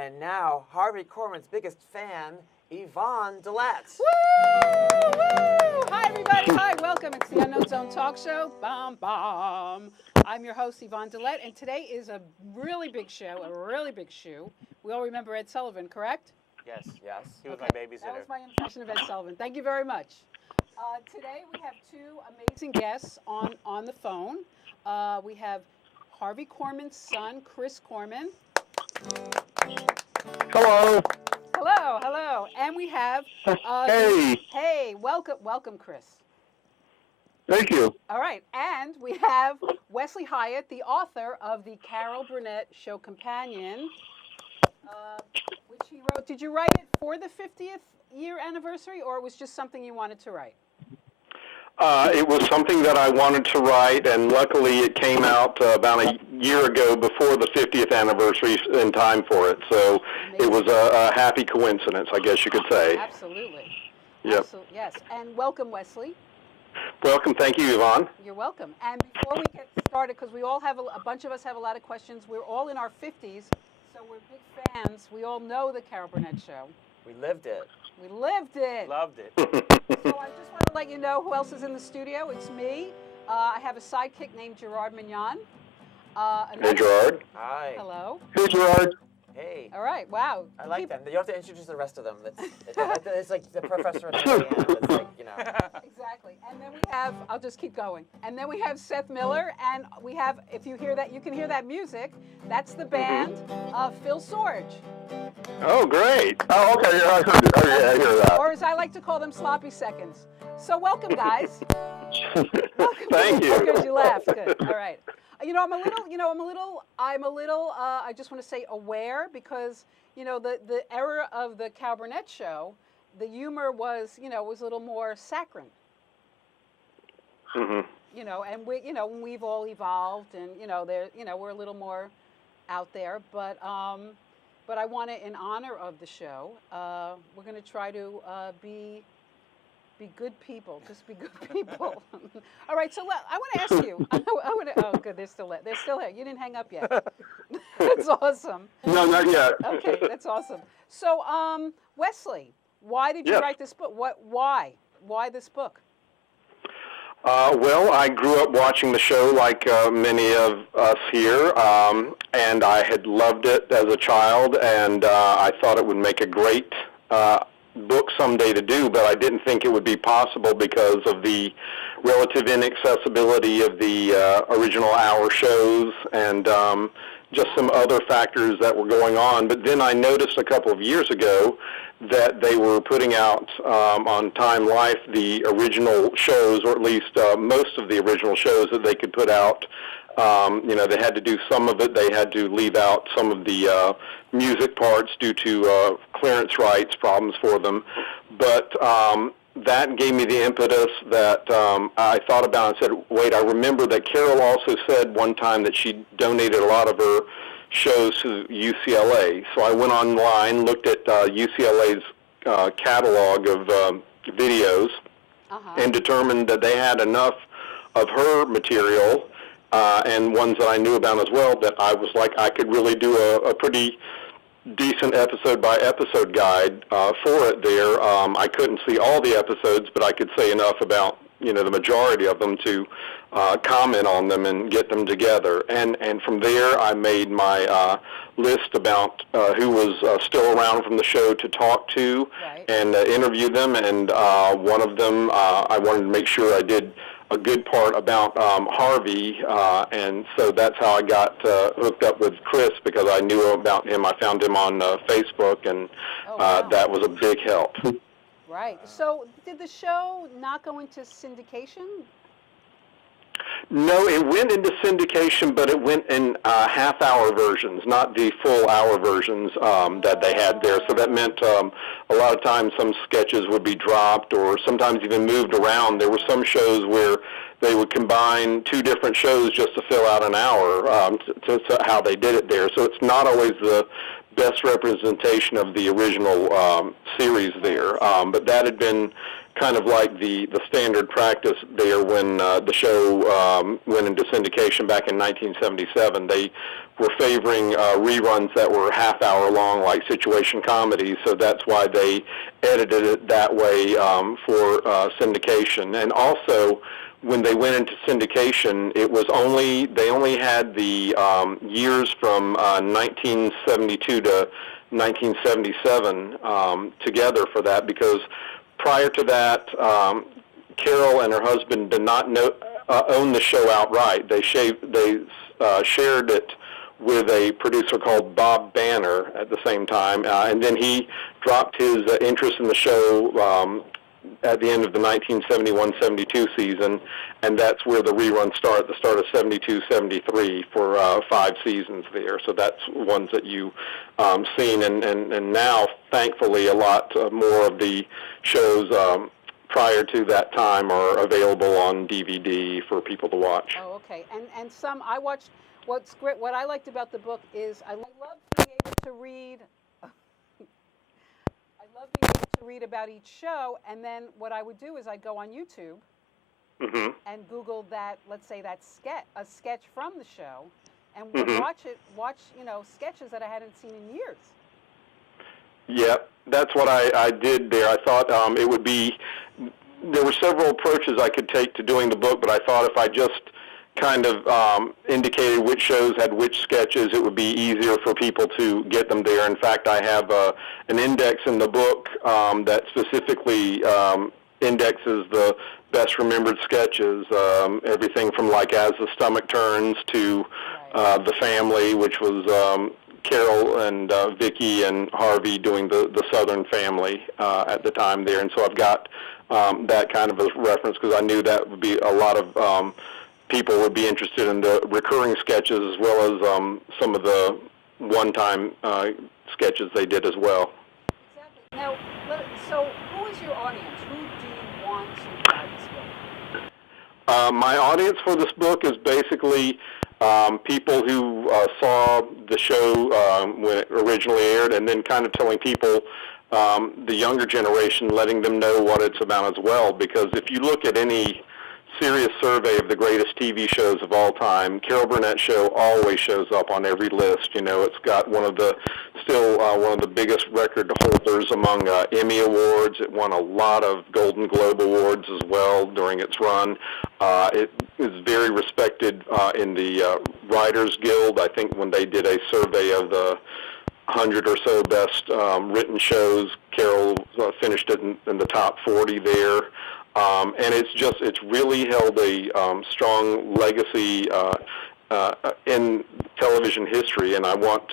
And now, Harvey Korman's biggest fan, Yvonne Delet. Woo! Woo! Hi, everybody. Hi, welcome. It's the Unknown Zone Talk Show. Bum, bum. I'm your host, Yvonne Delet, and today is a really big show, a really big shoe. We all remember Ed Sullivan, correct? Yes, yes. He was Okay. my babysitter. That was my impression of Ed Sullivan. Thank you very much. Today we have two amazing guests on the phone. We have Harvey Korman's son, Chris Korman. Hello. Hello, hello. And we have... Hey. Hey, welcome, Chris. Thank you. All right, and we have Wesley Hyatt, the author of the Carol Burnett Show Companion, which he wrote. Did you write it for the 50th year anniversary, or it was just something you wanted to write? It was something that I wanted to write, and luckily it came out about a year ago before the 50th anniversary in time for it. So Amazing. It was a happy coincidence, I guess you could say. Absolutely. Yep. Yes, and welcome, Wesley. Welcome. Thank you, Yvonne. You're welcome. And before we get started, because we all have a bunch of us have a lot of questions. We're all in our 50s, so we're big fans. We all know the Carol Burnett Show. We lived it. We lived it. Loved it. So I just want to let you know who else is in the studio. It's me. I have a sidekick named Gerard Mignon. Hey, Gerard. Hi. Hello. Hey, Gerard. Hey. All right. Wow. I like them. You don't have to introduce the rest of them. It's like the professor at the very end. It's like, you know. Exactly. And then we have, I'll just keep going. And then we have Seth Miller, and we have, if you hear that, you can hear that music. That's the band of Phil Sorge. Oh, great. Oh, okay. Yeah, I hear that. Or as I like to call them, sloppy seconds. So welcome, guys. Welcome. Thank you. Good, you laughed. Good. All right. I'm a little, I just want to say aware because, the era of the Carol Burnett Show, the humor was, was a little more saccharine. Mm-hmm. And we've all evolved and, we're a little more out there, but I want to, in honor of the show, we're going to try to be good people. Just be good people. All right. So I want to ask you. Oh, good. They're still here. You didn't hang up yet. That's awesome. No, not yet. Okay, that's awesome. So, Wesley, why did you write this book? Why? Why this book? Well, I grew up watching the show like many of us here, and I had loved it as a child, and I thought it would make a great book someday to do, but I didn't think it would be possible because of the relative inaccessibility of the original hour shows and just some other factors that were going on. But then I noticed a couple of years ago that they were putting out on Time Life the original shows, or at least most of the original shows that they could put out. They had to do some of it. They had to leave out some of the music parts due to clearance rights problems for them. But that gave me the impetus that I thought about and said, wait, I remember that Carol also said one time that she donated a lot of her shows to UCLA. So I went online, looked at UCLA's catalog of videos, and determined that they had enough of her material and ones that I knew about as well that I was like, I could really do a pretty decent episode-by-episode guide for it there. I couldn't see all the episodes, but I could say enough about, the majority of them to comment on them and get them together. And from there, I made my list about who was still around from the show to talk to and interview them. And one of them, I wanted to make sure I did a good part about Harvey, and so that's how I got hooked up with Chris, because I knew about him. I found him on Facebook, and that was a big help. Right. So did the show not go into syndication? No, it went into syndication, but it went in half-hour versions, not the full-hour versions that they had there. So that meant a lot of times some sketches would be dropped or sometimes even moved around. There were some shows where they would combine two different shows just to fill out an hour to how they did it there. So it's not always the best representation of the original series there. But that had been kind of like the standard practice there when the show went into syndication back in 1977. They were favoring reruns that were half-hour long, like situation comedies, so that's why they edited it that way for syndication. And also, when they went into syndication, they only had the years from 1972 to 1977 together for that, because prior to that, Carol and her husband did not own the show outright. They shared it with a producer called Bob Banner at the same time, and then he dropped his interest in the show at the end of the 1971-72 season, and that's where the reruns start, the start of 72-73 for 5 seasons there. So that's ones that you've seen, and now, thankfully, a lot more of the shows prior to that time are available on DVD for people to watch. Oh, okay. And some I watched. What's great, what I liked about the book is I love being able to read. I love being able to read about each show, and then what I would do is I'd go on YouTube and Google that, let's say a sketch from the show, and would watch sketches that I hadn't seen in years. Yeah, that's what I did there. I thought it would be. There were several approaches I could take to doing the book, but I thought if I just kind of indicated which shows had which sketches, it would be easier for people to get them there. In fact, I have an index in the book that specifically indexes the best remembered sketches, everything from like As the Stomach Turns to The Family, which was Carol and Vicki and Harvey doing the Southern Family at the time there. And so I've got that kind of a reference because I knew that would be a lot of people would be interested in the recurring sketches as well as some of the one-time sketches they did as well. Exactly. Now, so who is your audience? Who do you want to buy this book? My audience for this book is basically people who saw the show when it originally aired, and then kind of telling people, the younger generation, letting them know what it's about as well. Because if you look at any serious survey of the greatest TV shows of all time, Carol Burnett Show always shows up on every list. You know, it's got one of the biggest record holders among Emmy Awards. It won a lot of Golden Globe Awards as well during its run. It is very respected in the Writers Guild. I think when they did a survey of the 100 or so best written shows, Carol finished it in the top 40 there. And it's really held a strong legacy in television history, and I want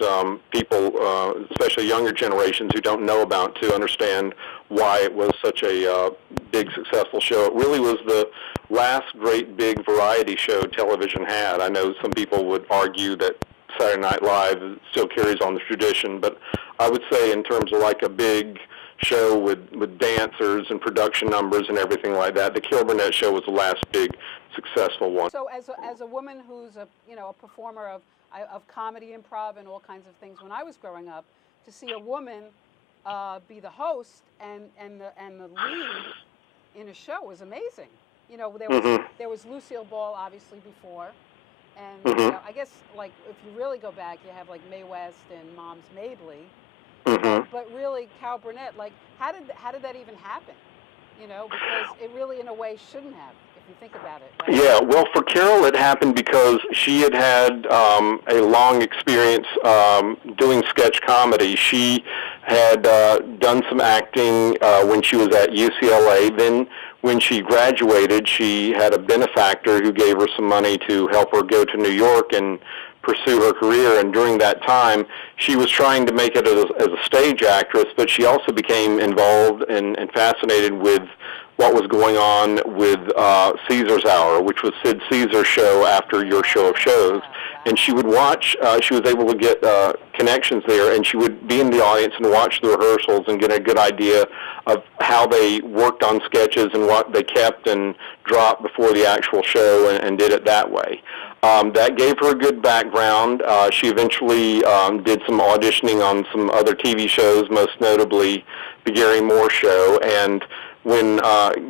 people, especially younger generations who don't know about it, to understand why it was such a big, successful show. It really was the last great big variety show television had. I know some people would argue that Saturday Night Live still carries on the tradition, but I would say in terms of like a big show with dancers and production numbers and everything like that, the Carol Burnett Show was the last big successful one. So as a woman who's a performer of comedy, improv, and all kinds of things, when I was growing up, to see a woman be the host and the lead in a show was amazing. You know, there was Lucille Ball obviously before, and you know, I guess like if you really go back, you have like Mae West and Moms Mabley. But really, Carol Burnett, like, how did that even happen? You know, because it really, in a way, shouldn't have, if you think about it. Right? Yeah, well, for Carol, it happened because she had a long experience doing sketch comedy. She had done some acting when she was at UCLA. Then, when she graduated, she had a benefactor who gave her some money to help her go to New York and pursue her career, and during that time she was trying to make it as a stage actress, but she also became involved and fascinated with what was going on with Caesar's Hour, which was Sid Caesar's show after Your Show of Shows. And she would watch, she was able to get connections there, and she would be in the audience and watch the rehearsals and get a good idea of how they worked on sketches and what they kept and dropped before the actual show, and did it that way. That gave her a good background. She eventually did some auditioning on some other TV shows, most notably The Gary Moore Show. And when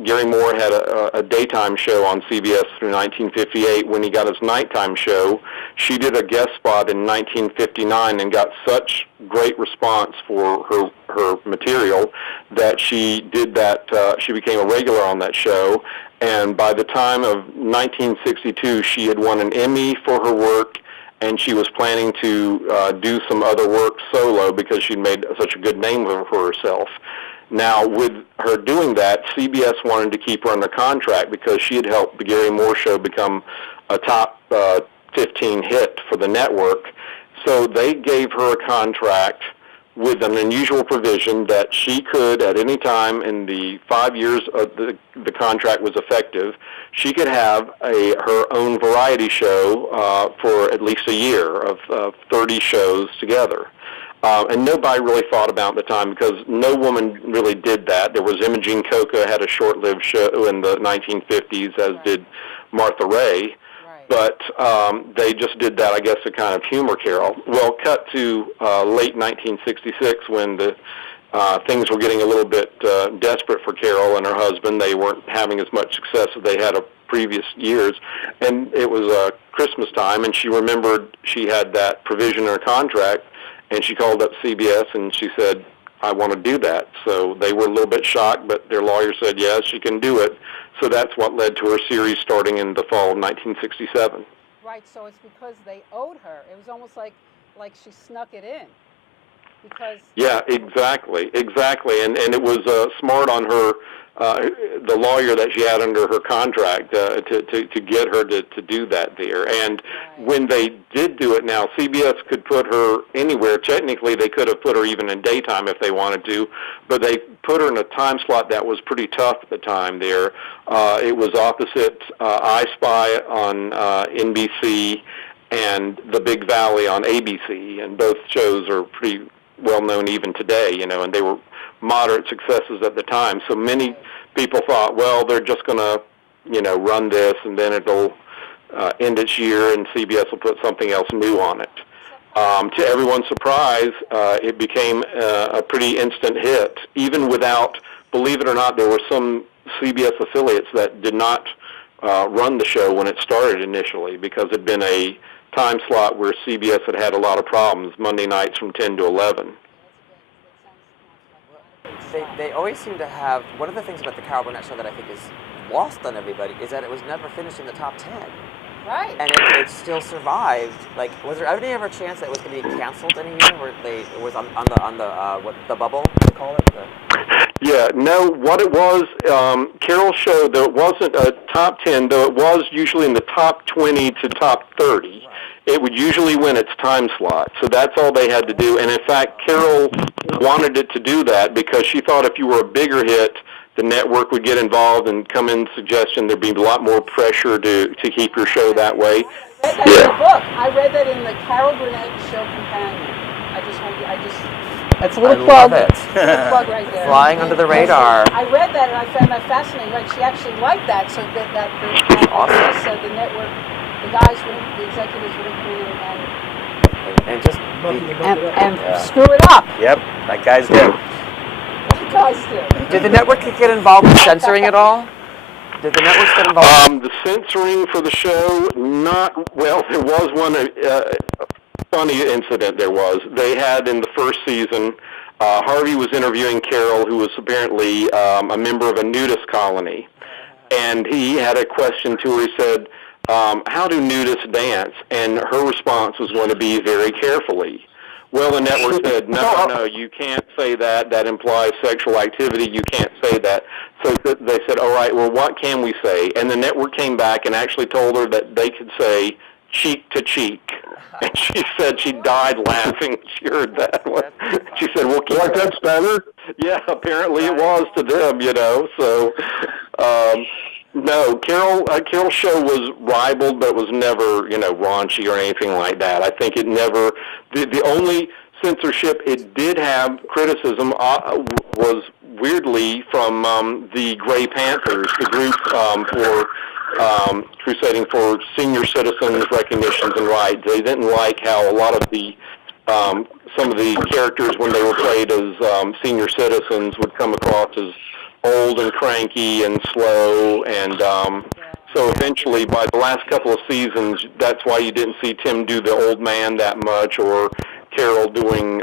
Gary Moore had a daytime show on CBS through 1958. When he got his nighttime show, she did a guest spot in 1959 and got such great response for her material that she did that. She became a regular on that show. And by the time of 1962, she had won an Emmy for her work, and she was planning to do some other work solo because she'd made such a good name for herself. Now, with her doing that, CBS wanted to keep her under contract because she had helped the Gary Moore Show become a top 15 hit for the network. So they gave her a contract with an unusual provision that she could, at any time in the 5 years the contract was effective, she could have her own variety show for at least a year of 30 shows together. And nobody really thought about it at the time because no woman really did that. There was Imogene Coca had a short-lived show in the 1950s, as did Martha Ray. But they just did that, I guess, to kind of humor Carol. Well, cut to late 1966 when the things were getting a little bit desperate for Carol and her husband. They weren't having as much success as they had of previous years. And it was Christmas time, and she remembered she had that provision in her contract, and she called up CBS and she said, I want to do that. So they were a little bit shocked, but their lawyer said, yes, she can do it. So that's what led to her series starting in the fall of 1967. Right, so it's because they owed her. It was almost like she snuck it in. Because yeah, exactly. And it was smart on her, the lawyer that she had under her contract to get her to do that there. And when they did do it now, CBS could put her anywhere. Technically, they could have put her even in daytime if they wanted to, but they put her in a time slot that was pretty tough at the time there. It was opposite I Spy on NBC and The Big Valley on ABC, and both shows are pretty well known even today, and they were moderate successes at the time. So many people thought, well, they're just going to, run this and then it'll end its year and CBS will put something else new on it. To everyone's surprise, it became a pretty instant hit, even without, believe it or not, there were some CBS affiliates that did not run the show when it started initially because it had been a time slot where CBS had a lot of problems, Monday nights from 10 to 11. They always seem to have, one of the things about the Carol Burnett Show that I think is lost on everybody is that it was never finished in the top 10. Right. And it still survived. Like, was there any ever a chance that it was going to be canceled any year, where it was on the bubble, they call it? Yeah, no, what it was, Carol's show, though it wasn't a top 10, though it was usually in the top 20 to top 30. Right. It would usually win its time slot. So that's all they had to do. And in fact, Carol wanted it to do that because she thought if you were a bigger hit, the network would get involved and come in suggestion. There'd be a lot more pressure to keep your show that way. I read that in the book. I read that in the Carol Burnett Show Companion. It's a little plug. Love it. A plug right there. Flying under the radar. I read that and I found that fascinating. Right, she actually liked that, so that awesome. Said the network, the executives would come in and just screw it up. Yep, like guys do. Did the network get involved in censoring at all? Did the networks get involved? The censoring for the show, not, well, there was one funny incident there was. They had in the first season, Harvey was interviewing Carol, who was apparently a member of a nudist colony. And he had a question to her. He said, how do nudists dance? And her response was going to be very carefully. Well, the network said, no, you can't say that. That implies sexual activity. You can't say that. So they said, all right, well, what can we say? And the network came back and actually told her that they could say cheek to cheek. And she said she died laughing. She heard that one. She said, well, like that's better? Yeah, apparently it was to them, So, no, Carol's show was ribald, but it was never, raunchy or anything like that. I think it never, the only censorship it did have criticism was weirdly from the Gray Panthers, the group for crusading for senior citizens' recognitions and rights. They didn't like how a lot of the some of the characters when they were played as senior citizens would come across as old and cranky and slow, and so eventually, by the last couple of seasons, that's why you didn't see Tim do the old man that much, or Carol doing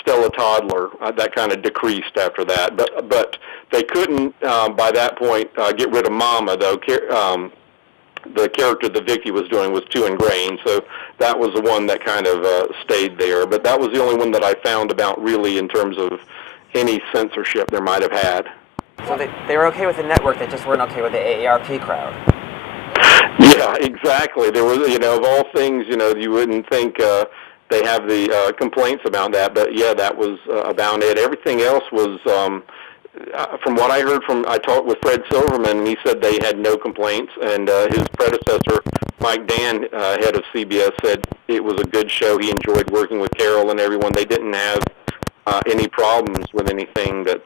Stella Toddler. That kind of decreased after that. But they couldn't, by that point, get rid of Mama, though. The character that Vicky was doing was too ingrained, so that was the one that kind of stayed there. But that was the only one that I found about really in terms of any censorship there might have had. So they were okay with the network, they just weren't okay with the AARP crowd. Yeah, exactly. There was, of all things, you wouldn't think they have the complaints about that, but yeah, that was about it. Everything else was, from what I heard I talked with Fred Silverman, and he said they had no complaints, and his predecessor, Mike Dan, head of CBS, said it was a good show. He enjoyed working with Carol and everyone. They didn't have any problems with anything that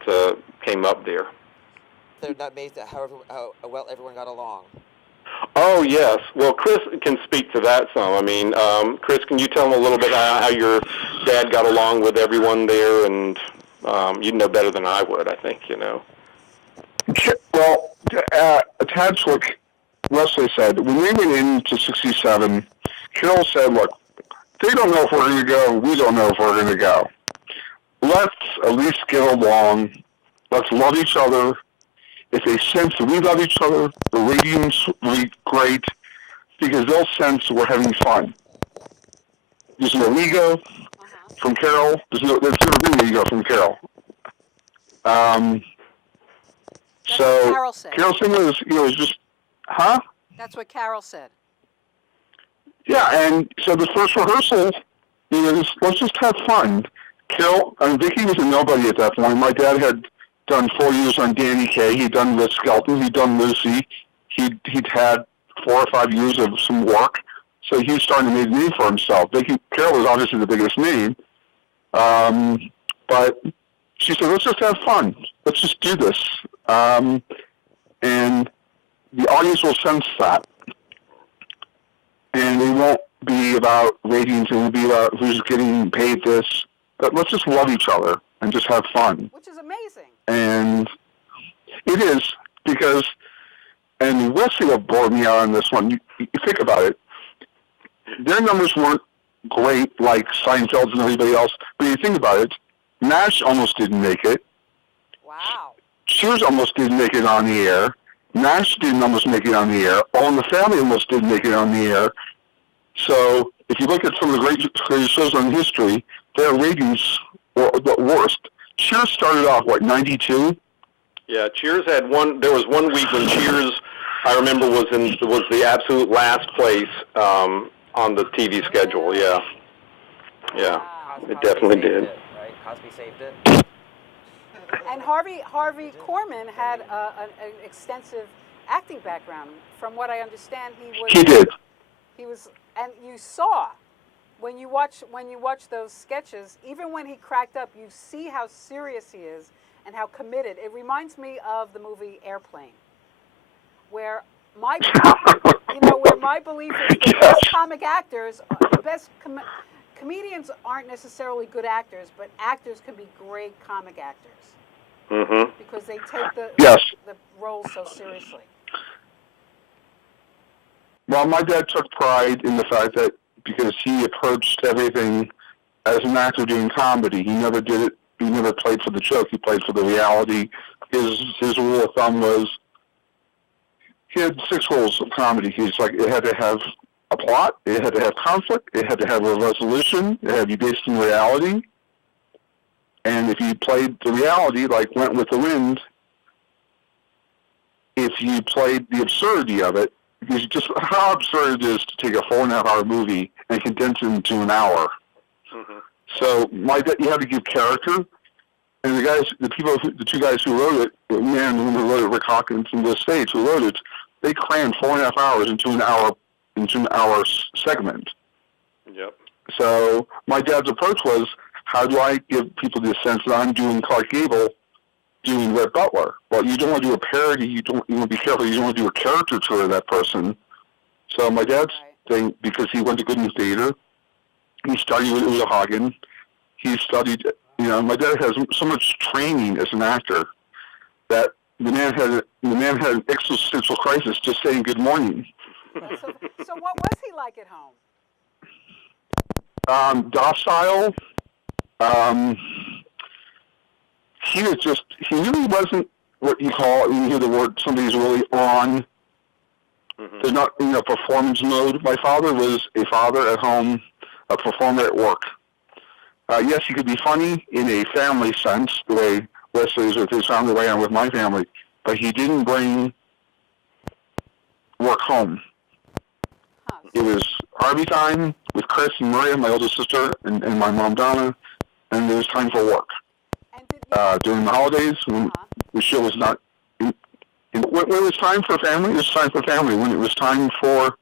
came up there. They're not amazed at how well everyone got along. Oh, yes. Well, Chris can speak to that some. I mean, Chris, can you tell them a little bit how your dad got along with everyone there? And you'd know better than I would, I think, Well, that's what Wesley said. When we went into 67, Carol said, look, they don't know if we're going to go. We don't know if we're going to go. Let's at least get along. Let's love each other. If they sense that we love each other, the ratings will be great because they'll sense we're having fun. There's no ego from Carol. There's never been ego from Carol. So Carol said. Carol's thing was just, huh? That's what Carol said. Yeah, and so the first rehearsal, let's just have fun. Carol, Vicky was a nobody at that point. My dad had done 4 years on Danny Kaye. He'd done Liz Skelton. He'd done Lucy. He'd had 4 or 5 years of some work. So he was starting to make a name for himself. Carol was obviously the biggest name. But she said, let's just have fun. Let's just do this. And the audience will sense that. And it won't be about ratings. It won't be about who's getting paid this. But let's just love each other and just have fun. Which is amazing. And it is because, and Wesley will bore me out on this one. You think about it. Their numbers weren't great like Seinfeld's and everybody else. But you think about it, Nash almost didn't make it. Wow. Cheers almost didn't make it on the air. Nash didn't almost make it on the air. All in the Family almost didn't make it on the air. So if you look at some of the great shows on history, their ratings were the worst. Cheers started off, 92? Yeah, Cheers had one. There was 1 week when Cheers, I remember, was the absolute last place on the TV schedule. Yeah, it definitely did. Right? Cosby saved it. And Harvey Korman had an extensive acting background. From what I understand, He did. He was, and you saw when you watch those sketches, even when he cracked up, you see how serious he is and how committed. It reminds me of the movie Airplane, where my belief is the best comic actors, the best comedians aren't necessarily good actors, but actors can be great comic actors. Mm-hmm. Because they take the role so seriously. Well, my dad took pride in the fact that because he approached everything as an actor doing comedy. He never did it. He never played for the joke. He played for the reality. His rule of thumb was he had 6 rules of comedy. He's like, it had to have a plot, it had to have conflict, it had to have a resolution, it had to be based in reality. And if you played the reality like Went with the Wind, if you played the absurdity of it, because just how absurd it is to take a 4.5-hour movie and condense it into an hour. Mm-hmm. So you have to give character. And the 2 guys who wrote it, the man and woman who wrote it, Rick Hawkins and Liz Sage, who wrote it, they crammed 4.5 hours into an hour segment. Yep. So my dad's approach was, how do I give people the sense that I'm doing Clark Gable doing Red Butler? Well, you don't want to do a parody. You want to be careful. You don't want to do a caricature of that person. So my dad's thing, because he went to Goodman Theater, he studied with Uta Hagen. He studied, my dad has so much training as an actor that the man had an existential crisis just saying good morning. So what was he like at home? Docile. He really wasn't what you call, you hear the word, somebody's really on. Mm-hmm. They're not in a performance mode. My father was a father at home, a performer at work. Yes, he could be funny in a family sense, the way Wesley is with his family, the way I'm with my family, but he didn't bring work home. Huh. It was Harvey time with Chris and Maria, my older sister, and my mom Donna, and there was time for work. And During the holidays, when the show was not, when it was time for family, it was time for family. When it was time for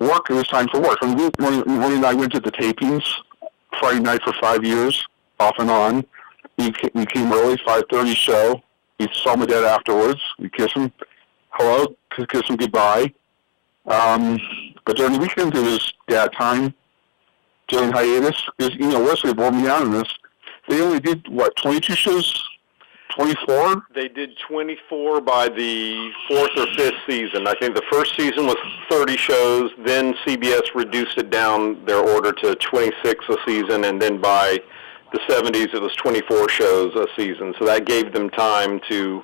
work, it was time for work. When Maria and I went to the tapings Friday night for 5 years, off and on. We came early, 5:30 show. We saw my dad afterwards. We kissed him. Hello, kiss him goodbye. But during the weekend, it was dad time. During hiatus, because, Wesley brought me out in this. They only did, 22 shows? 24? They did 24 by the 4th or 5th season. I think the first season was 30 shows. Then CBS reduced it down their order to 26 a season, and then by the 70s it was 24 shows a season. So that gave them time to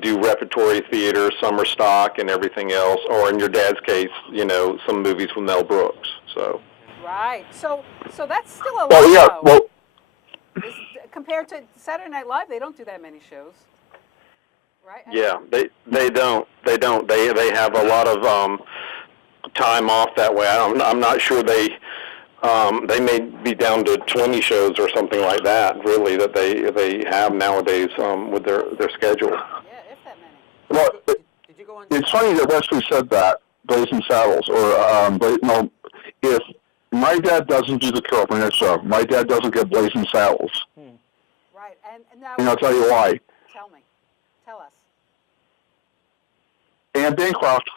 do repertory theater, summer stock, and everything else. Or in your dad's case, some movies with Mel Brooks. So. right. So that's still a lot. Well, yeah. Though. Well, Compared to Saturday Night Live, they don't do that many shows, right? Yeah, they don't. They have a lot of time off that way. I'm not sure they may be down to 20 shows or something like that. Really, that they have nowadays with their schedule. Yeah, if that many. well, Did you go on? it's funny that Wesley said that, Blazing Saddles, or, if my dad doesn't do the Carol Burnett Show, my dad doesn't get Blazing Saddles. Right, and now. And I'll tell you why. Tell us. Anne Bancroft,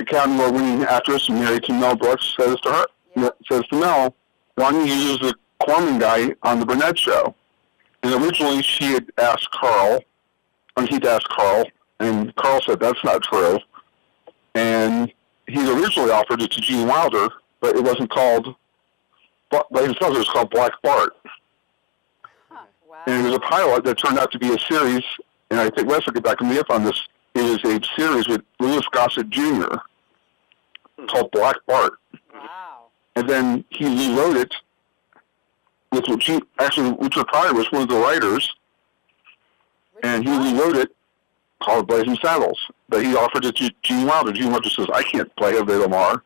Academy Award-winning actress married to Mel Brooks, says to Mel, why don't you use the Korman guy on the Burnett Show? And originally she had asked Carl, he'd asked Carl, and Carl said that's not true. And he'd originally offered it to Gene Wilder, but it wasn't called, it was called Black Bart. Huh, wow. And it was a pilot that turned out to be a series, and I think Wesley could back me up on this. It was a series with Louis Gossett Jr. called Black Bart. Wow. And then he rewrote it with Richard Pryor was one of the writers, and he rewrote it called Blazing Saddles. But he offered it to Gene Wilder. Gene Wilder says, I can't play Ave Lamar.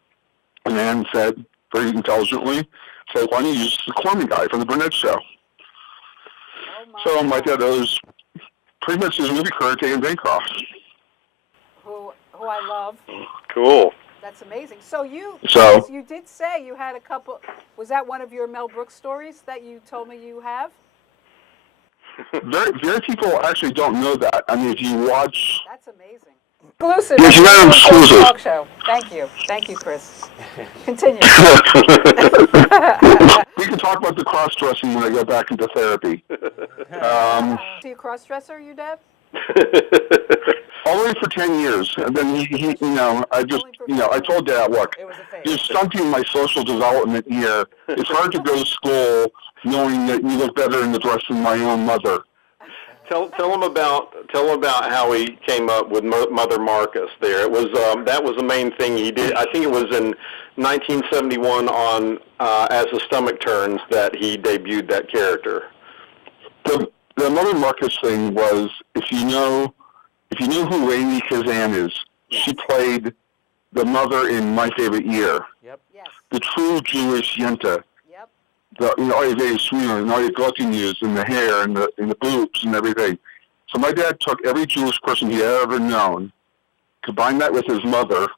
And then said, very intelligently, why don't you use the Korman guy from the Burnett Show? So my dad owes pretty much his movie career to Anne Bancroft. Who I love. Cool. That's amazing. So you did say you had a couple. Was that one of your Mel Brooks stories that you told me you have? Very people actually don't know that. I mean, if you watch... That's amazing. Exclusive. Yes, very exclusive. Talk show. Thank you, Chris. Continue. We can talk about the cross-dressing when I go back into therapy. So you cross-dresser, your dad? Only for 10 years. And then I told Dad, look, you're stunting my social development here. It's hard to go to school knowing that you look better in the dress than my own mother. Tell him about how he came up with Mother Marcus. There, it was that was the main thing he did. I think it was in 1971 on As the Stomach Turns that he debuted that character. The Mother Marcus thing was, if you know who Rainey Kazan is, she played the mother in My Favorite Year. Yep. Yes. The true Jewish Yenta. Yep. All your very sweet and all your gluttonies and the hair and the boobs and everything. So my dad took every Jewish person he had ever known, combined that with his mother,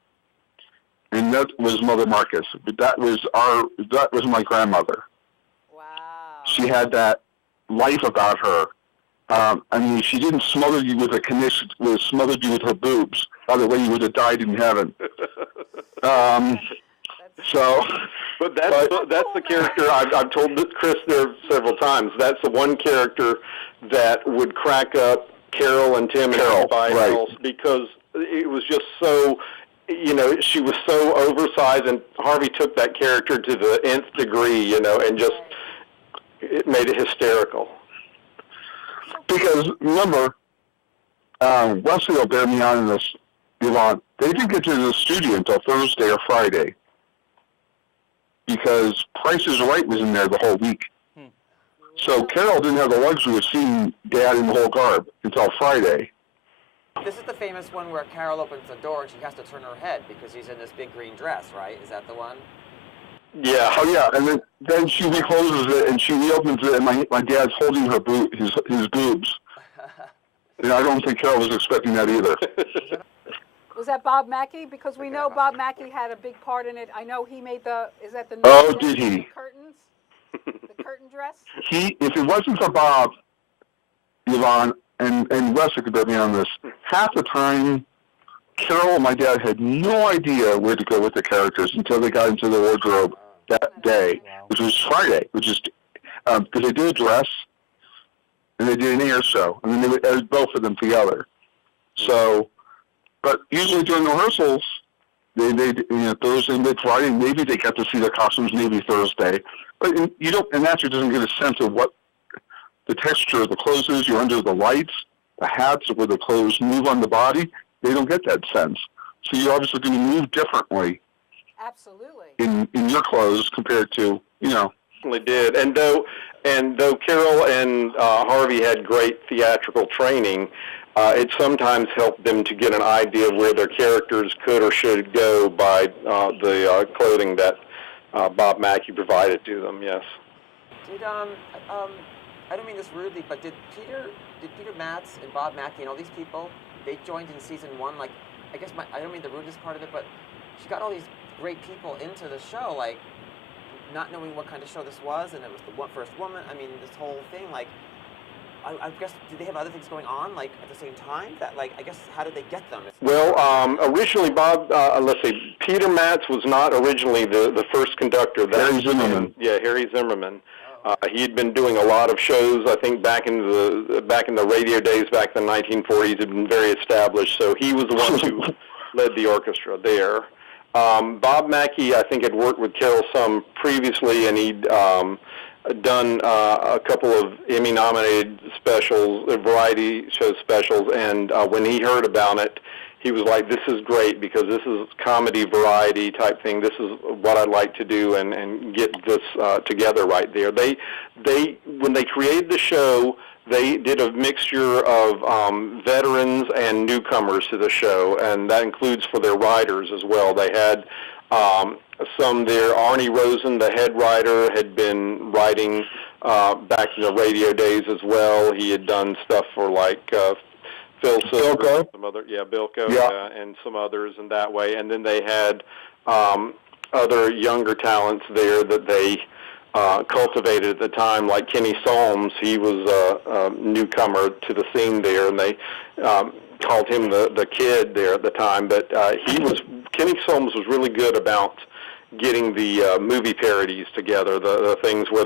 and that was Mother Marcus. But that was my grandmother. Wow. She had that life about her. I mean, she didn't smother you with a condition, smothered you with her boobs. Other way, you would have died in heaven. But that's the character I've told Chris there several times. That's the one character that would crack up Carol and Tim and everybody else, because it was just so, she was so oversized, and Harvey took that character to the nth degree, and just it made it hysterical. Because remember, Wesley will bear me out in this, Yvonne. They didn't get to the studio until Thursday or Friday because Price is Right was in there the whole week. So Carol didn't have the luxury of seeing Dad in the whole garb until Friday. This is the famous one where Carol opens the door and she has to turn her head because he's in this big green dress, right? Is that the one? Yeah. Oh, yeah. And then she recloses it and she reopens it, and my dad's holding her his boobs. And I don't think Carol was expecting that either. Was that Bob Mackie? Because we know Bob Mackie had a big part in it. I know he made did he? The curtains? The curtain dress? If it wasn't for Bob, Yvonne, and Wesley could bear me on this, half the time, Carol and my dad had no idea where to go with the characters until they got into the wardrobe that day, which was Friday, which is, because they did a dress, and they did an air show, and then they would edit both of them together. So, but usually during the rehearsals, they Thursday, mid Friday, maybe they got to see the costumes, maybe Thursday. But an actor doesn't get a sense of what the texture of the clothes is. You're under the lights, the hats, where the clothes move on the body. They don't get that sense. So you're obviously going to move differently. Absolutely. In your clothes compared to, They did. And though Carol and Harvey had great theatrical training, it sometimes helped them to get an idea of where their characters could or should go by the clothing that Bob Mackie provided to them. Yes. Did I don't mean this rudely, but did Peter Matz and Bob Mackie and all these people, they joined in season 1? Like, I guess I don't mean the rudeness part of it, but she got all these great people into the show, like not knowing what kind of show this was, and it was the first woman. I mean, this whole thing, like. I guess, did they have other things going on, like, at the same time? That, like, I guess, how did they get them? Well, originally, Peter Matz was not originally the first conductor. Harry Zimmerman. Yeah, Harry Zimmerman. He had been doing a lot of shows, I think, back in the radio days, back in the 1940s, had been very established. So he was the one who led the orchestra there. Bob Mackie, I think, had worked with Carol some previously, and he'd done a couple of Emmy-nominated specials, variety show specials, and when he heard about it, he was like, this is great because this is comedy variety type thing. This is what I'd like to do and get this together right there. When they created the show, they did a mixture of veterans and newcomers to the show, and that includes for their writers as well. They had some there. Arnie Rosen, the head writer, had been writing back in the radio days as well. He had done stuff for like Phil Silver, Bilko, and some others in that way. And then they had other younger talents there that they cultivated at the time, like Kenny Solms. He was a newcomer to the scene there, and they called him the kid there at the time. But Kenny Solms was really good about getting the movie parodies together, the things where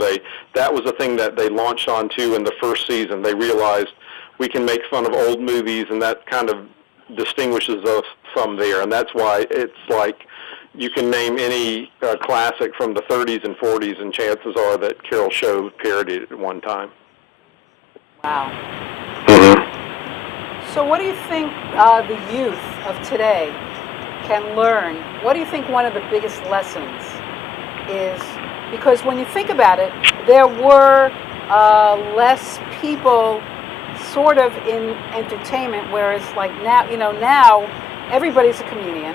that was the thing that they launched onto in the first season. They realized we can make fun of old movies, and that kind of distinguishes us from there. And that's why it's like you can name any classic from the 30s and 40s, and chances are that Carol Show parodied it at one time. Wow. So what do you think the youth of today can learn? What do you think one of the biggest lessons is? Because when you think about it, there were less people sort of in entertainment, whereas like now everybody's a comedian,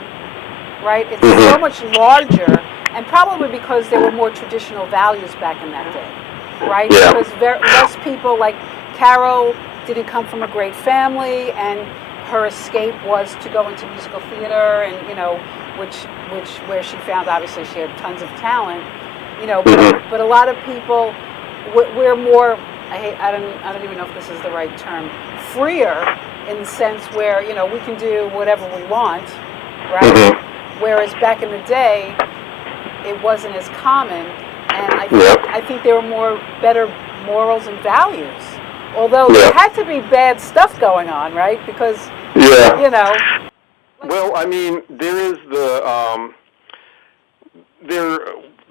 right? It's so much larger, and probably because there were more traditional values back in that day, right? Yeah. Because less people, like Carol didn't come from a great family, and her escape was to go into musical theater, and where she found obviously she had tons of talent, but a lot of people we're more, I don't even know if this is the right term, freer in the sense where we can do whatever we want, right? Whereas back in the day it wasn't as common, and I think there were better morals and values Although there had to be bad stuff going on, right? Because, you know. Well, I mean, there is there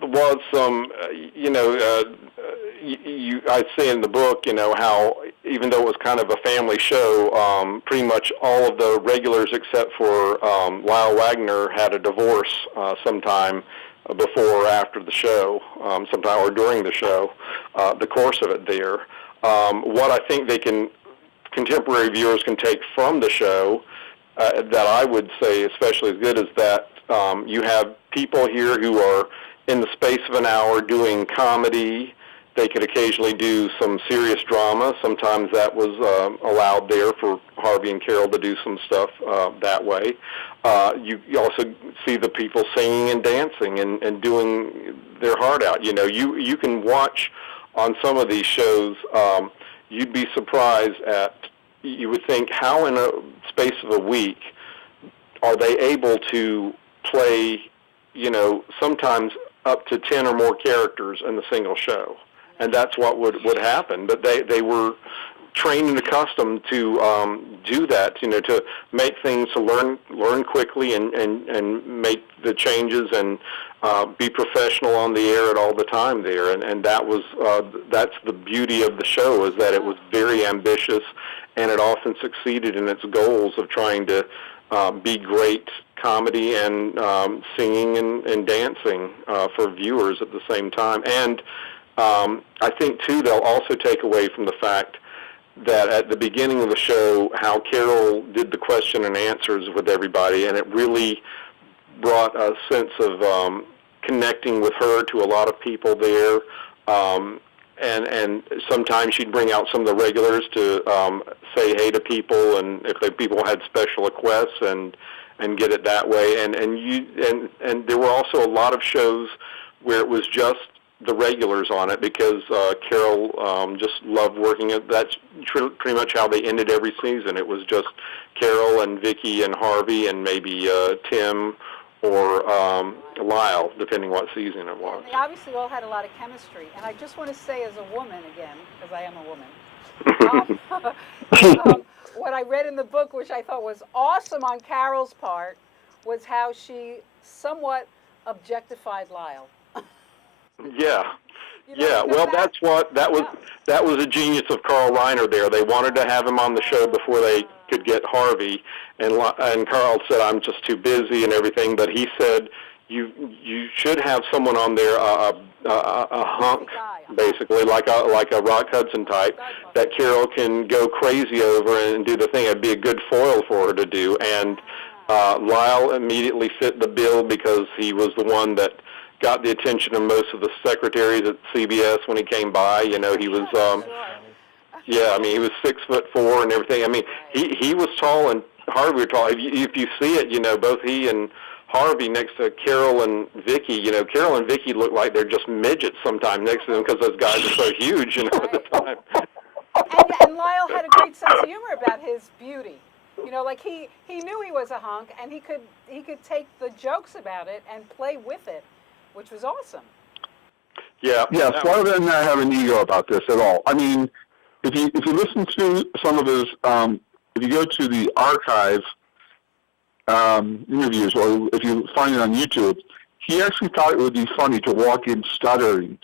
was some, I say in the book, how even though it was kind of a family show, pretty much all of the regulars except for Lyle Wagner had a divorce sometime before or after the show, sometime or during the show, the course of it there. What I think contemporary viewers can take from the show that I would say especially is good is that you have people here who are in the space of an hour doing comedy. They could occasionally do some serious drama. Sometimes that was allowed there for Harvey and Carol to do some stuff that way. You also see the people singing and dancing and doing their heart out. You can watch on some of these shows, you'd be surprised you would think, how in a space of a week are they able to play, sometimes up to 10 or more characters in the single show. And that's what would happen. But they were trained and accustomed to do that, to make things, to learn quickly and make the changes and be professional on the air at all the time there. And that's the beauty of the show, is that it was very ambitious, and it often succeeded in its goals of trying to be great comedy and singing and dancing for viewers at the same time. And I think, too, they'll also take away from the fact that at the beginning of the show, how Carol did the question and answers with everybody, and it really brought a sense of connecting with her to a lot of people there. And sometimes she'd bring out some of the regulars to say hey to people, and if people had special requests, and get it that way. And there were also a lot of shows where it was just the regulars on it, because Carol just loved working it. That's pretty much how they ended every season. It was just Carol and Vicki and Harvey and maybe Tim or Lyle, depending what season it was. They obviously all had a lot of chemistry. And I just want to say, as a woman, again, because I am a woman, what I read in the book, which I thought was awesome on Carol's part, was how she somewhat objectified Lyle. Yeah. Well, that was a genius of Carl Reiner there. They wanted to have him on the show before they could get Harvey, and Carl said, I'm just too busy and everything, but he said, you should have someone on there, a hunk, basically, like a Rock Hudson type, that Carol can go crazy over and do the thing. It'd be a good foil for her to do. And Lyle immediately fit the bill, because he was the one that got the attention of most of the secretaries at CBS when he came by. He was, he was 6'4" and everything. I mean, he was tall, and Harvey was tall. If you see it, both he and Harvey next to Carol and Vicki, Carol and Vicki look like they're just midgets sometimes next to them, because those guys are so huge, at the time. And Lyle had a great sense of humor about his beauty. Like he knew he was a hunk, and he could take the jokes about it and play with it, which was awesome. Yeah. Yes, Lyle did not have an ego about this at all. I mean, if you listen to some of his, if you go to the archive interviews, or if you find it on YouTube, he actually thought it would be funny to walk in stuttering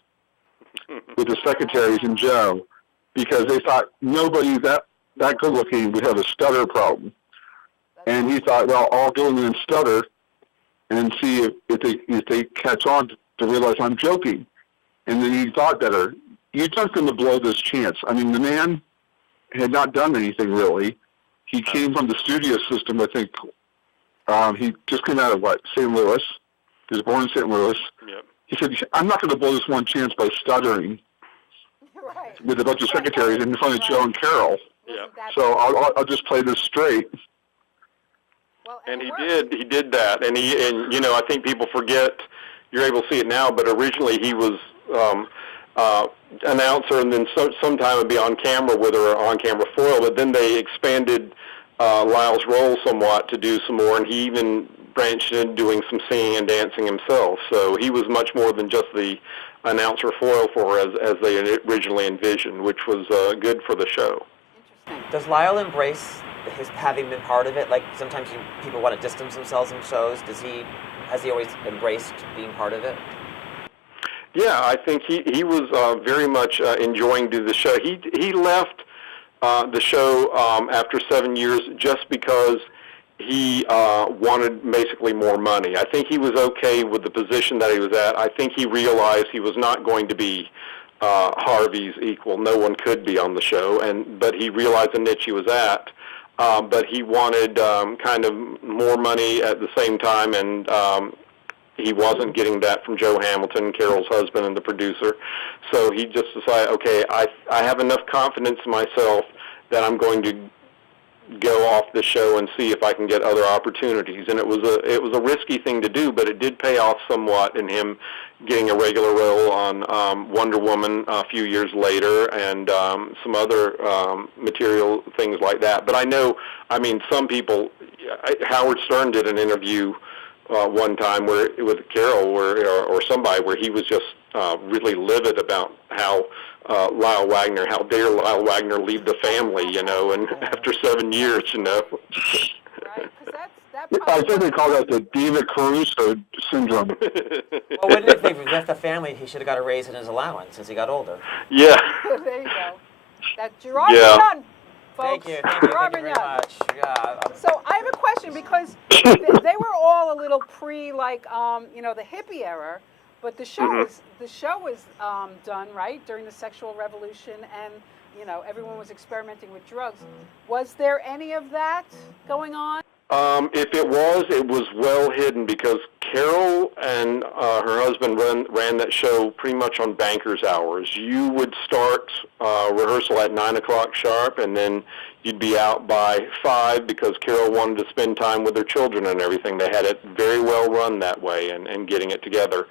with the secretaries and Joe, because they thought nobody that good looking would have a stutter problem. And he thought, well, I'll go in and stutter and see if they catch on to realize I'm joking. And then he thought better. You're just going to blow this chance. I mean, the man had not done anything really. He came from the studio system, I think. He just came out of, St. Louis. He was born in St. Louis. Yep. He said, I'm not going to blow this one chance by stuttering with a bunch of secretaries in front of Joe and Carol. Yeah. So I'll just play this straight. Well, and he did that, and I think people forget. You're able to see it now, but originally he was announcer, and then sometime would be on camera with her, on camera foil. But then they expanded Lyle's role somewhat to do some more, and he even branched into doing some singing and dancing himself. So he was much more than just the announcer foil for her as they originally envisioned, which was good for the show. Interesting. Does Lyle embrace his having been part of it? Like sometimes people want to distance themselves from shows. Has he always embraced being part of it? Yeah, I think he was very much enjoying doing the show. He left the show after 7 years just because he wanted basically more money. I think he was okay with the position that he was at. I think he realized he was not going to be Harvey's equal. No one could be on the show, but he realized the niche he was at. But he wanted kind of more money at the same time, and he wasn't getting that from Joe Hamilton, Carol's husband and the producer. So he just decided, okay, I have enough confidence in myself that I'm going to go off the show and see if I can get other opportunities. And it was a risky thing to do, but it did pay off somewhat in him getting a regular role on Wonder Woman a few years later and some other material things like that. But some people, Howard Stern did an interview one time with Carol or somebody where he was just really livid about how Lyle Wagner, how dare Lyle Wagner leave the family, and after 7 years, Right, because I think they call that the David Caruso syndrome. Well, wouldn't if they left the family, he should have got a raise in his allowance as he got older. Yeah. There you go. That's Gerard Burnett, folks. Thank you very Burnett. much. Yeah. So I have a question because they were all a little pre, the hippie era, but the show was done right during the sexual revolution, and everyone was experimenting with drugs. Was there any of that going on? If it was well hidden because Carol and her husband ran that show pretty much on banker's hours. You would start rehearsal at 9 o'clock sharp, and then you'd be out by 5 because Carol wanted to spend time with her children and everything. They had it very well run that way and getting it together.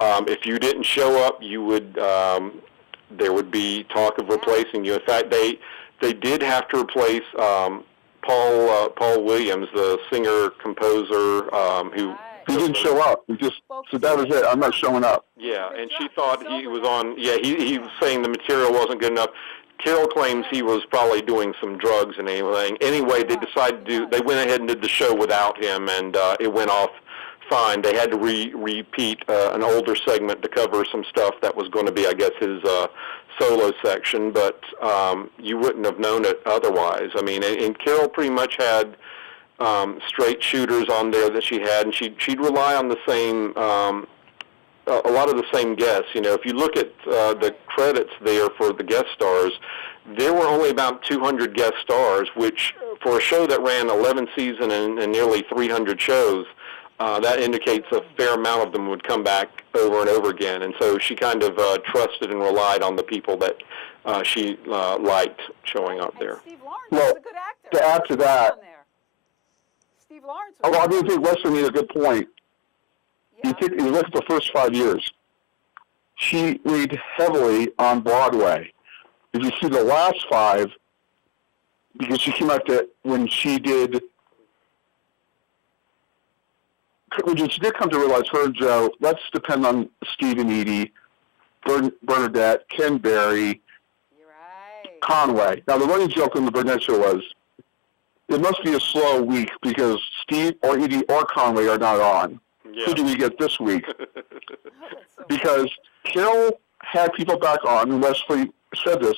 If you didn't show up, you would there would be talk of replacing you. In fact, they did have to replace Paul Williams, the singer-composer who... He didn't show up. So that was it. I'm not showing up. Yeah, and she thought he was on... Yeah, he was saying the material wasn't good enough. Carol claims he was probably doing some drugs and anything. Anyway, they decided they went ahead and did the show without him, and it went off fine. They had to repeat an older segment to cover some stuff that was going to be, I guess, his solo section, but you wouldn't have known it otherwise. I mean, and Carol pretty much had straight shooters on there that she had, and she'd rely on the same, a lot of the same guests. If you look at the credits there for the guest stars, there were only about 200 guest stars, which for a show that ran 11 seasons and nearly 300 shows, that indicates a fair amount of them would come back over and over again. And so she kind of trusted and relied on the people that she liked showing up there. Steve Lawrence was a good actor. To add to that, Steve Lawrence was I think Wesley made a good point. Yeah. You look at the first 5 years. She leaned heavily on Broadway. If you see the last 5, because she came out when she did come to realize her and Joe, let's depend on Steve and Edie, Bernadette, Ken Berry, Conway. Now, the running joke on the Burnett Show was, it must be a slow week because Steve or Edie or Conway are not on. Yeah. Who do we get this week? Because Carol had people back on, and Wesley said this,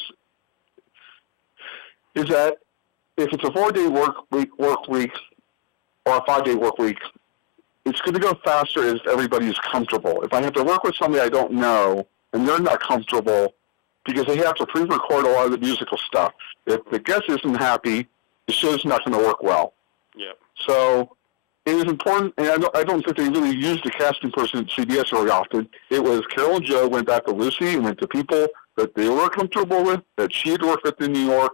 is that if it's a 4-day work week or a 5-day work week, it's going to go faster if everybody's comfortable. If I have to work with somebody I don't know and they're not comfortable because they have to pre-record a lot of the musical stuff, if the guest isn't happy, the show's not going to work well. Yeah. So it was important, and I don't think they really used the casting person at CBS very often. It was Carol and Joe went back to Lucy and went to people that they were comfortable with, that she had worked with in New York.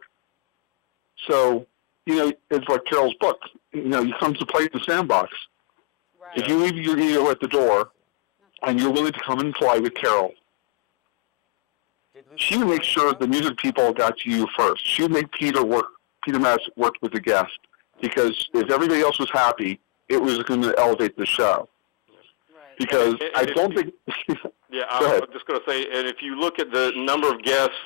So, it's like Carol's book. You come to play at the sandbox. If you leave your ego at the door and you're willing to come and play with Carol, she would make sure the music people got to you first. She would make Peter Mass worked with the guest, because if everybody else was happy, it was going to elevate the show. because I don't think... Yeah, I was just going to say, and if you look at the number of guests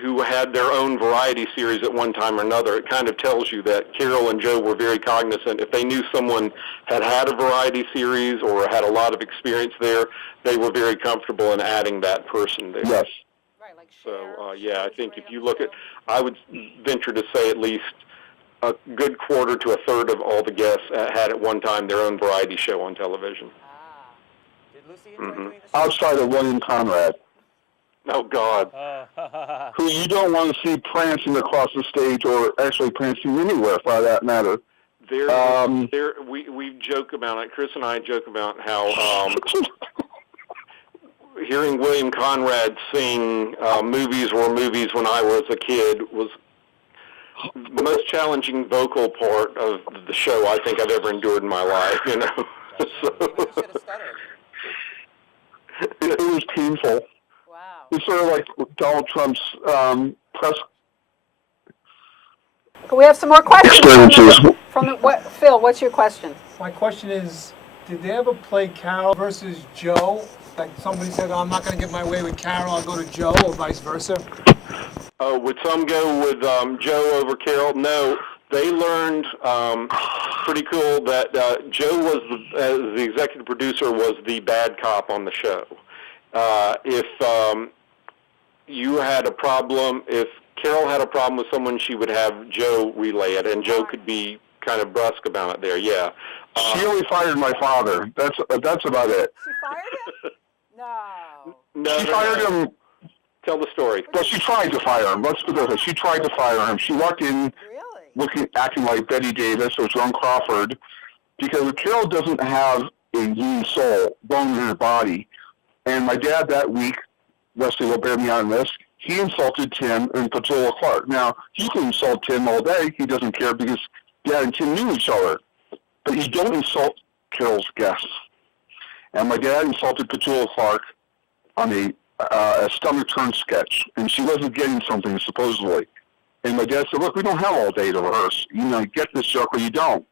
who had their own variety series at one time or another, it kind of tells you that Carol and Joe were very cognizant. If they knew someone had a variety series or had a lot of experience there, they were very comfortable in adding that person there. Yes. Right, like So, Cher I was think great if on you the look show. at, I would venture to say at least a good quarter to a third of all the guests had at one time their own variety show on television. Ah. Did Lucy enjoy doing the show? Outside of William Conrad, Oh, God. who you don't want to see prancing across the stage or actually prancing anywhere, for that matter. We joke about it. Chris and I joke about how hearing William Conrad sing Movies Were Movies when I was a kid was the most challenging vocal part of the show I think I've ever endured in my life, you know. So, Even you should have stuttered. It was painful. Wow. It's sort of like Donald Trump's press We have some more questions. experiences. Phil, what's your question? My question is, did they ever play Carol versus Joe? Like somebody said, oh, I'm not going to get my way with Carol, I'll go to Joe, or vice versa? would some go with Joe over Carol? No. They learned pretty cool that Joe was, as the executive producer, was the bad cop on the show. If you had a problem, if Carol had a problem with someone, she would have Joe relay it, and Joe could be kind of brusque about it there, yeah. She only fired my father. That's about it. She fired him? No. No, She fired him. Tell the story. Well, she tried to fire him. Let's put it this way. She tried to fire him. She walked in Really? acting like Betty Davis or Joan Crawford, because Carol doesn't have a mean soul, bone in her body. And my dad that week, Wesley will bear me out on this, he insulted Tim and Petula Clark. Now, you can insult Tim all day. He doesn't care because Dad and Tim knew each other. But you don't insult Carol's guests. And my dad insulted Petula Clark on a stomach turn sketch, and she wasn't getting something, supposedly. And my dad said, look, we don't have all day to rehearse. You know, get this joke or you don't.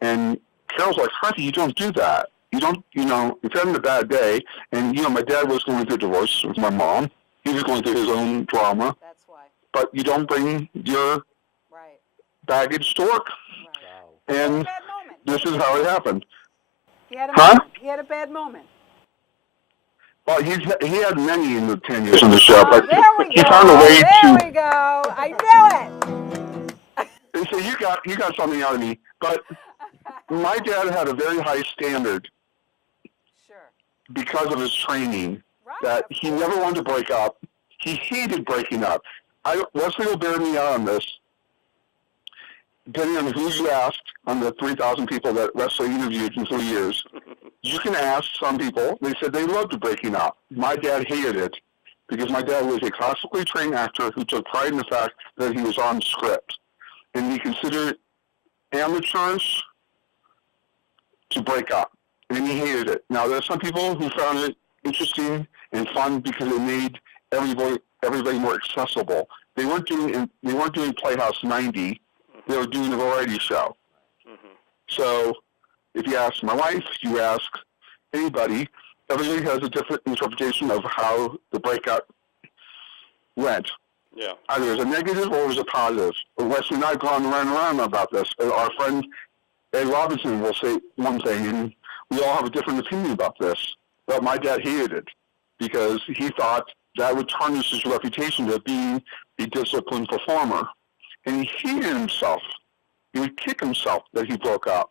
And Carol's like, Harvey, you don't do that. You don't, if you're having a bad day, and, my dad was going through a divorce with my mom. He was going through his own drama. That's why. But you don't bring your Right. baggage to work. Right. And Bad moment. this is how it happened. He had a Huh? moment. He had a bad moment. Well, he had many in the 10 years on the show, Oh, but there we he go. found a way There to... we go. I knew it. And so you got something out of me. But my dad had a very high standard Sure. because of his training, Right. that he never wanted to break up. He hated breaking up. Wesley will bear me out on this. Depending on who you asked, on the 3,000 people that Wesley interviewed in 3 years, you can ask some people, they said they loved breaking up. My dad hated it because my dad was a classically trained actor who took pride in the fact that he was on script. And he considered amateurs to break up. And he hated it. Now, there are some people who found it interesting and fun because it made everybody more accessible. They weren't doing Playhouse 90. They were doing a variety show. Mm-hmm. So if you ask my wife, you ask anybody, everybody has a different interpretation of how the breakup went. Yeah. Either as a negative or as a positive. Wesley and I have gone around about this. Our friend Ed Robinson will say one thing, and we all have a different opinion about this. But my dad hated it because he thought that would tarnish his reputation of being a disciplined performer. And he hated himself. He would kick himself that he broke up.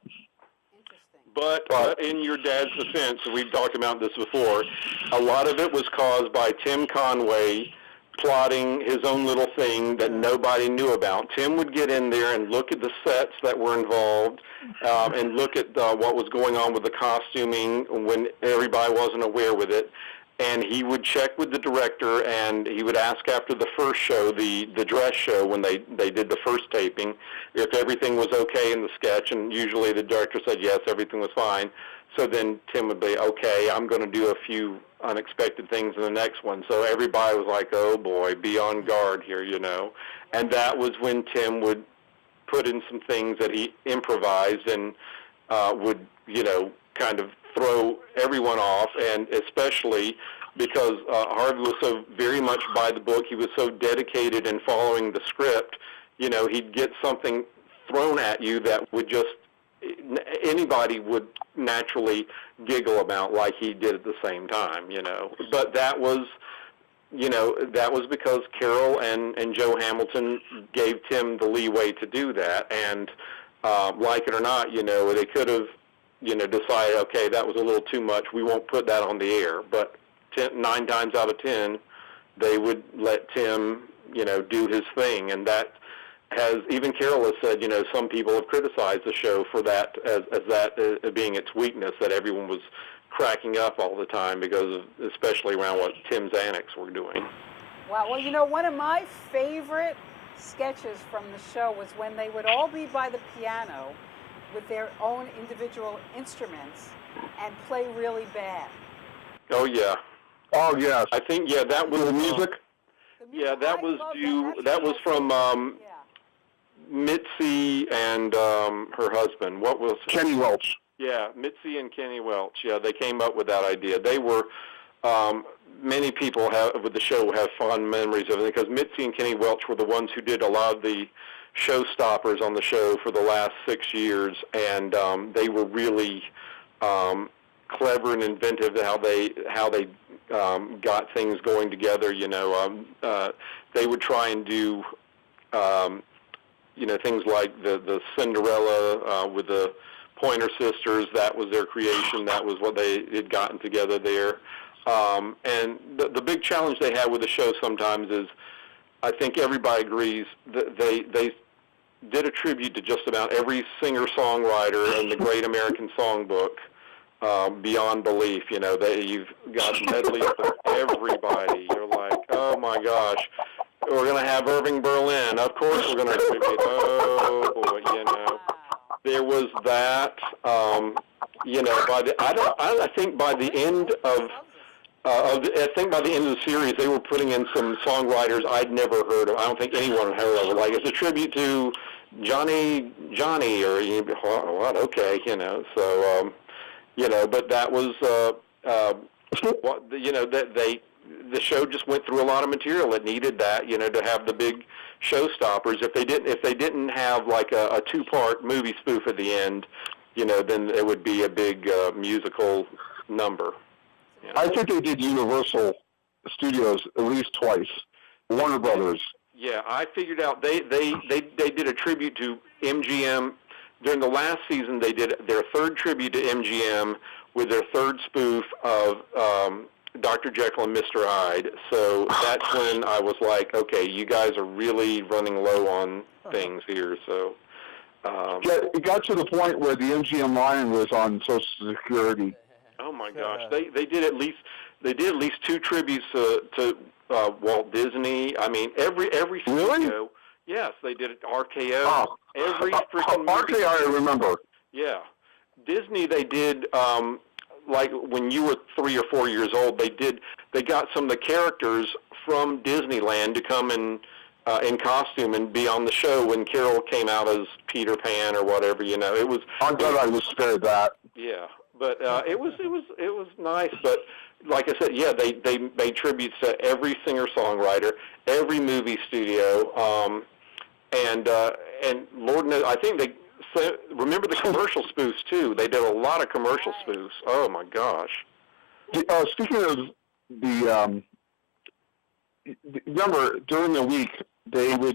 Interesting. But in your dad's defense, we've talked about this before, a lot of it was caused by Tim Conway plotting his own little thing that nobody knew about. Tim would get in there and look at the sets that were involved and look at what was going on with the costuming when everybody wasn't aware with it. And he would check with the director, and he would ask after the first show, the dress show, when they did the first taping, if everything was okay in the sketch, and usually the director said yes, everything was fine. So then Tim would be, okay, I'm going to do a few unexpected things in the next one. So everybody was like, oh boy, be on guard here, And that was when Tim would put in some things that he improvised and would, kind of throw everyone off, and especially because Harvey was so very much by the book. He was so dedicated in following the script. You know, he'd get something thrown at you that would just anybody would naturally giggle about, like he did at the same time, you know. But that was, you know, that was because Carol and Joe Hamilton gave Tim the leeway to do that. And like it or not, you know, they could have, you know, decided, okay, that was a little too much. We won't put that on the air. But 9 times out of 10, they would let Tim, you know, do his thing. And that has, even Carol has said, you know, some people have criticized the show for that, as that being its weakness, that everyone was cracking up all the time because of, especially around what Tim's antics were doing. Wow. Well, you know, one of my favorite sketches from the show was when they would all be by the piano with their own individual instruments and play really bad. Oh, yeah. Oh, yes. I think, yeah, that was the music. Yeah, that was that was from Mitzi and her husband. What was Kenny Welch. Yeah, Mitzi and Kenny Welch. Yeah, they came up with that idea. They were, many people with the show have fond memories of it because Mitzi and Kenny Welch were the ones who did a lot of the showstoppers on the show for the last 6 years, and they were really clever and inventive how they got things going together. You know, they would try and do, you know, things like the Cinderella with the Pointer Sisters. That was their creation. That was what they had gotten together there. And the big challenge they had with the show sometimes is, I think everybody agrees, that they did a tribute to just about every singer-songwriter in the Great American Songbook, beyond belief. You know, you've got medleys of everybody. You're like, oh my gosh, we're going to have Irving Berlin. Of course we're going to tribute. Oh boy, you know. There was that, you know, I think by the end of the series, they were putting in some songwriters I'd never heard of. I don't think anyone had heard of. Like, it's a tribute to Johnny, or what? Okay, you know. So, you know, but that was, you know, that the show just went through a lot of material. It needed that, you know, to have the big showstoppers. If they didn't have like a 2-part movie spoof at the end, you know, then it would be a big musical number. You know? I think they did Universal Studios at least twice. Warner Brothers. Yeah, I figured out they did a tribute to MGM. During the last season, they did their 3rd tribute to MGM with their 3rd spoof of Dr. Jekyll and Mr. Hyde. So that's when I was like, okay, you guys are really running low on things here. So it got to the point where the MGM line was on Social Security. Oh my gosh, they did at least 2 tributes to Walt Disney. I mean, every studio. Really? Yes, they did it. RKO. Every freaking RKO, I remember. Yeah, Disney. They did. Like when you were 3 or 4 years old, they got some of the characters from Disneyland to come in costume and be on the show when Carol came out as Peter Pan or whatever. You know, it was. I'm glad I was spared that. Yeah, but it was nice. But like I said, yeah, they made tributes to every singer-songwriter, every movie studio, and Lord knows, I think they. Remember the commercial spoofs, too. They did a lot of commercial spoofs. Oh, my gosh. Speaking of remember, during the week, they would